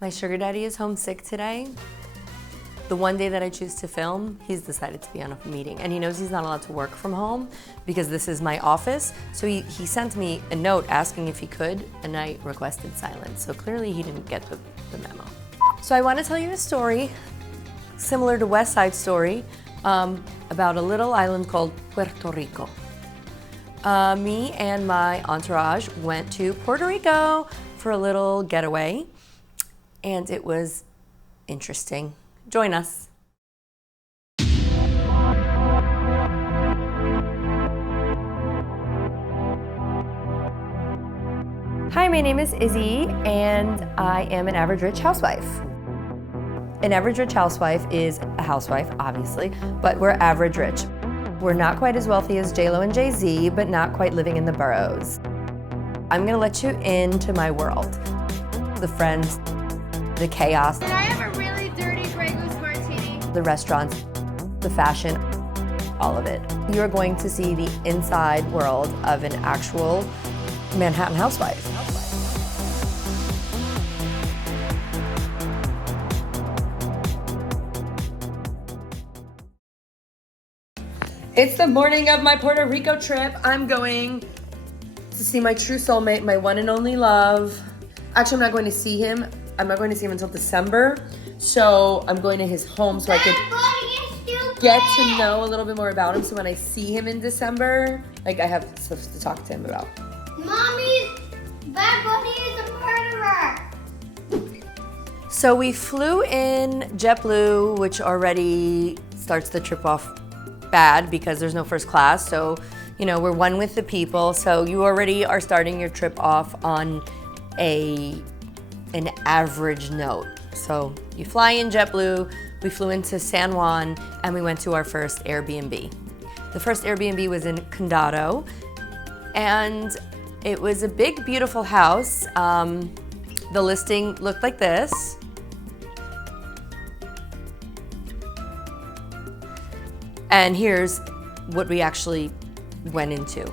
My sugar daddy is homesick today. The one day that I choose to film, he's decided to be on a meeting, and he knows he's not allowed to work from home because this is my office. So he sent me a note asking if he could, and I requested silence. So clearly he didn't get the memo. So I want to tell you a story similar to West Side Story about a little island called Puerto Rico. Me and my entourage went to Puerto Rico for a little getaway, and it was interesting. Join us. Hi, my name is Izzy, and I am an average rich housewife. An average rich housewife is a housewife, obviously, but we're average rich. We're not quite as wealthy as J-Lo and Jay-Z, but not quite living in the boroughs. I'm gonna let you into my world. The friends, the chaos. Can I have a really dirty Grey Goose martini? The restaurants, the fashion, all of it. You're going to see the inside world of an actual Manhattan housewife. It's the morning of my Puerto Rico trip. I'm going to see my true soulmate, my one and only love. Actually, I'm not going to see him. I'm not going to see him until December. So I'm going to his home so I could get to know a little bit more about him. So when I see him in December, like I have stuff to talk to him about. Mommy's Bad Bunny is a murderer. So we flew in JetBlue, which already starts the trip off bad because there's no first class. So, you know, we're one with the people. So you already are starting your trip off on an average note. So you fly in JetBlue, we flew into San Juan, and we went to our first Airbnb. The first Airbnb was in Condado, and it was a big, beautiful house. The listing looked like this. And here's what we actually went into.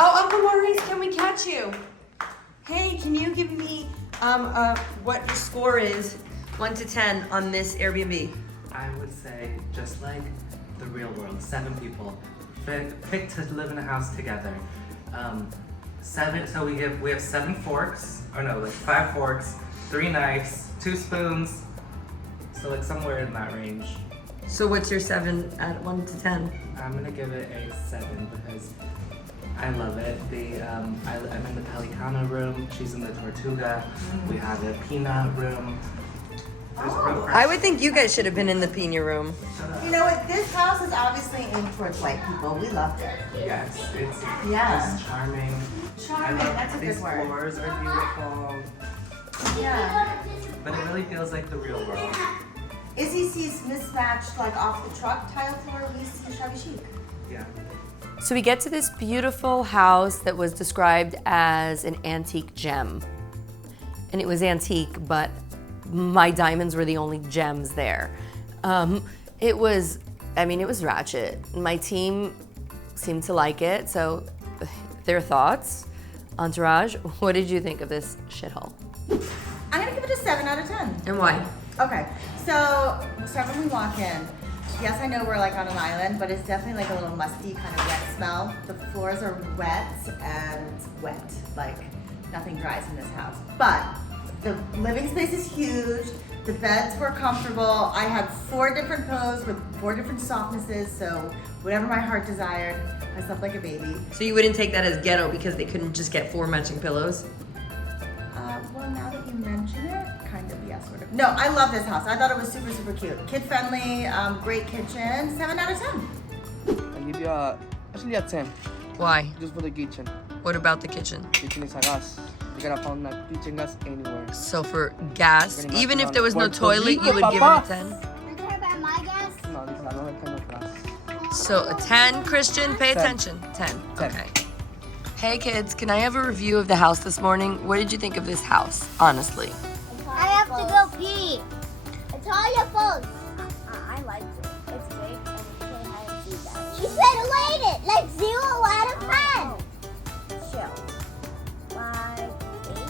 Oh, Uncle Maurice, can we catch you? Hey, can you give me what your score is, 1 to 10, on this Airbnb? I would say, just like the real world, 7 people pick to live in a house together. 7. So we have 7 forks, or no, like 5 forks, 3 knives, 2 spoons. So like somewhere in that range. So what's your 7 at 1 to 10? I'm gonna give it a 7 because I love it. I'm in the Pelicano room. She's in the Tortuga. We have a peanut room. I would think you guys should have been in the Pina room. You know what? This house is obviously aimed towards white people. We loved it. Yes, it's charming. Charming, that's a These good word. floors are beautiful. Yeah. But it really feels like the real world. Izzy sees mismatched, like off the truck tile floor. We see shabby chic. Yeah. So we get to this beautiful house that was described as an antique gem. And it was antique, but my diamonds were the only gems there. It was ratchet. My team seemed to like it, so their thoughts. Entourage, what did you think of this shithole? I'm gonna give it a 7 out of 10. And why? Okay, so we'll start when we walk in. Yes, I know we're like on an island, but it's definitely like a little musty kind of wet smell. The floors are wet and wet, like nothing dries in this house. But the living space is huge. The beds were comfortable. I had 4 different pillows with 4 different softnesses, so whatever my heart desired, I slept like a baby. So you wouldn't take that as ghetto because they couldn't just get 4 matching pillows? Well, now that you mention it, kind of, yes, sort of. No, I love this house. I thought it was super, super cute. Kid-friendly, great kitchen, 7 out of 10. I give you actually a 10, Why? just for the kitchen. What about the kitchen? Kitchen is a gas. You gotta find that kitchen gas anywhere. So for gas, Pretty much even if on there was no Puerto toilet, Rico, you would give it a papa. 10? You care about my gas? So a 10, Christian, pay 10. attention. 10, 10. okay. Hey kids, can I have a review of the house this morning? What did you think of this house, honestly? I have to go pee. It's all your fault. I liked it. It's big and you can hide and seek that. She said rate it like 0 out of 10. Chill. 5, 8.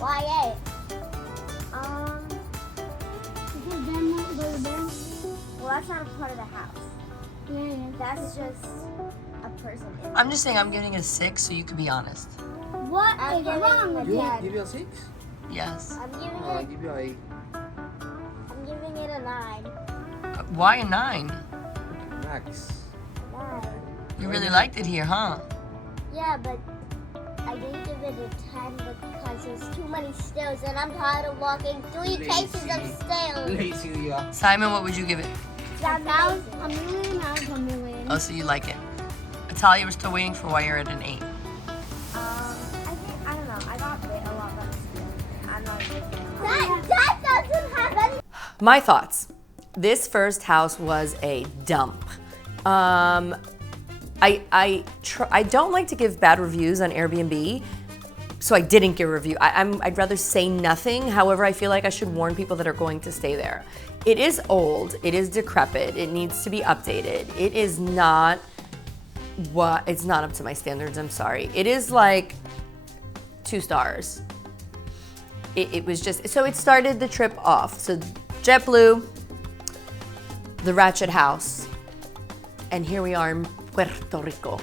Why 8? Well, that's not a part of the house. That's just a person. I'm just saying I'm giving it a 6 so you can be honest. What I'm is giving wrong it with a You that? give you a 6? Yes. I'm giving No, I it. give you a 8. I'm giving it a 9. Why a 9? Max. 9. You really liked it here, huh? Yeah, but I didn't give it a 10 because there's too many stairs, and I'm tired of walking 3 cases of stairs. Lazy you are. Simon, what would you give it? That's amazing. A million out of a million. Oh, so you like it. Natalia, we're still waiting for why you're at an 8. I don't know. I got a lot better skills. I'm not even. That doesn't have any. My thoughts. This first house was a dump. I don't like to give bad reviews on Airbnb, so I didn't give a review. I'd rather say nothing. However, I feel like I should warn people that are going to stay there. It is old. It is decrepit. It needs to be updated. It is not it's not up to my standards. I'm sorry. It is like 2 stars. It was just, so it started the trip off. So JetBlue, the Ratchet House, and here we are in Puerto Rico.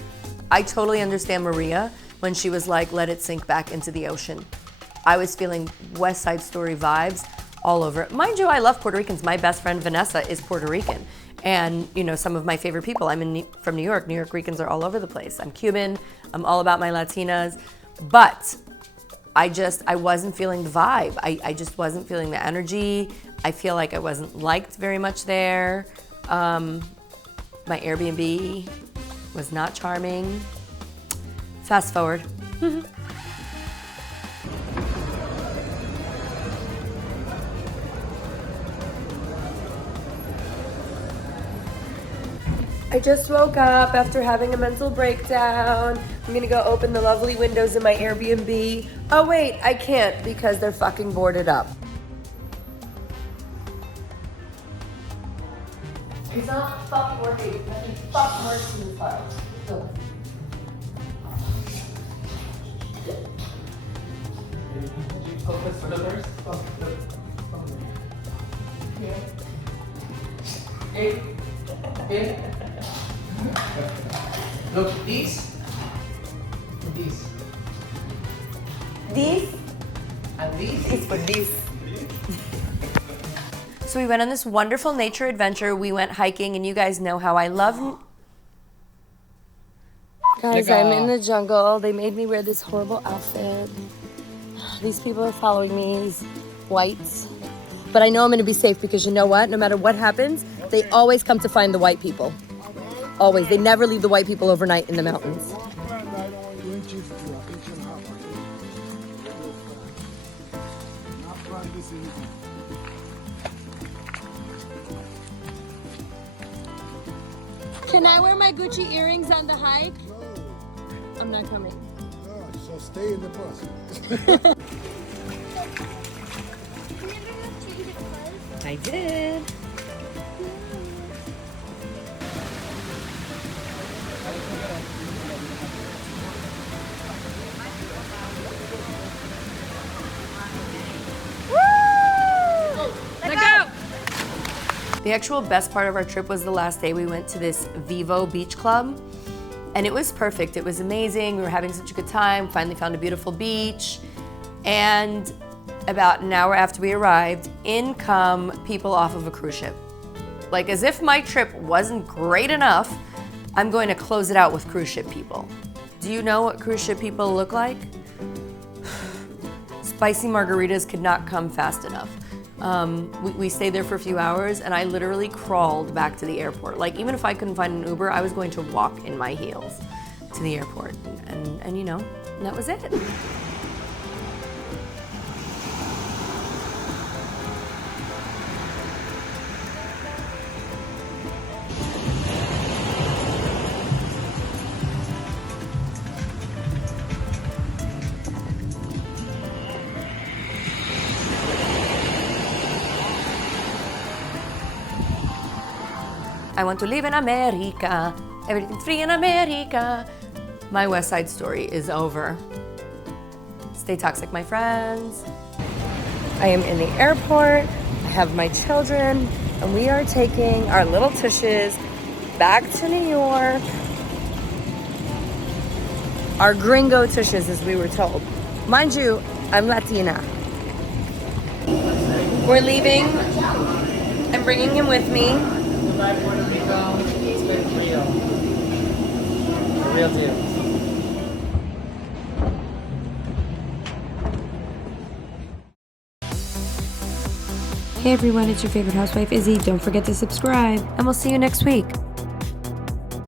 I totally understand Maria when she was like, let it sink back into the ocean. I was feeling West Side Story vibes all over it. Mind you, I love Puerto Ricans. My best friend Vanessa is Puerto Rican. And you know, some of my favorite people, from New York. New York Ricans are all over the place. I'm Cuban, I'm all about my Latinas. But I wasn't feeling the vibe. I just wasn't feeling the energy. I feel like I wasn't liked very much there. My Airbnb was not charming. Fast forward. I just woke up after having a mental breakdown. I'm gonna go open the lovely windows in my Airbnb. Oh wait, I can't because they're fucking boarded up. It's not fucking working. Nothing fucking works in this file. Go. Focus for the first. Hey. Look, these. These And these. is for these. So we went on this wonderful nature adventure. We went hiking, and you guys know how I love. Guys, I'm in the jungle. They made me wear this horrible outfit. These people are following me, these whites. But I know I'm gonna be safe because you know what? No matter what happens, they always come to find the white people. Always. They never leave the white people overnight in the mountains. Can I wear my Gucci earrings on the hike? I'm not coming. So stay in the bus. I did. The actual best part of our trip was the last day. We went to this Vivo Beach Club, and it was perfect. It was amazing. We were having such a good time. Finally found a beautiful beach, and about an hour after we arrived, in come people off of a cruise ship. Like, as if my trip wasn't great enough, I'm going to close it out with cruise ship people. Do you know what cruise ship people look like? Spicy margaritas could not come fast enough. We stayed there for a few hours, and I literally crawled back to the airport. Like, even if I couldn't find an Uber, I was going to walk in my heels to the airport. And you know, that was it. I want to live in America. Everything's free in America. My West Side story is over. Stay toxic, my friends. I am in the airport. I have my children, and we are taking our little tushes back to New York. Our gringo tushes, as we were told. Mind you, I'm Latina. We're leaving. I'm bringing him with me. Goodbye, Puerto Rico. It's been real. The real deal. Hey everyone, it's your favorite housewife, Izzy. Don't forget to subscribe, and we'll see you next week.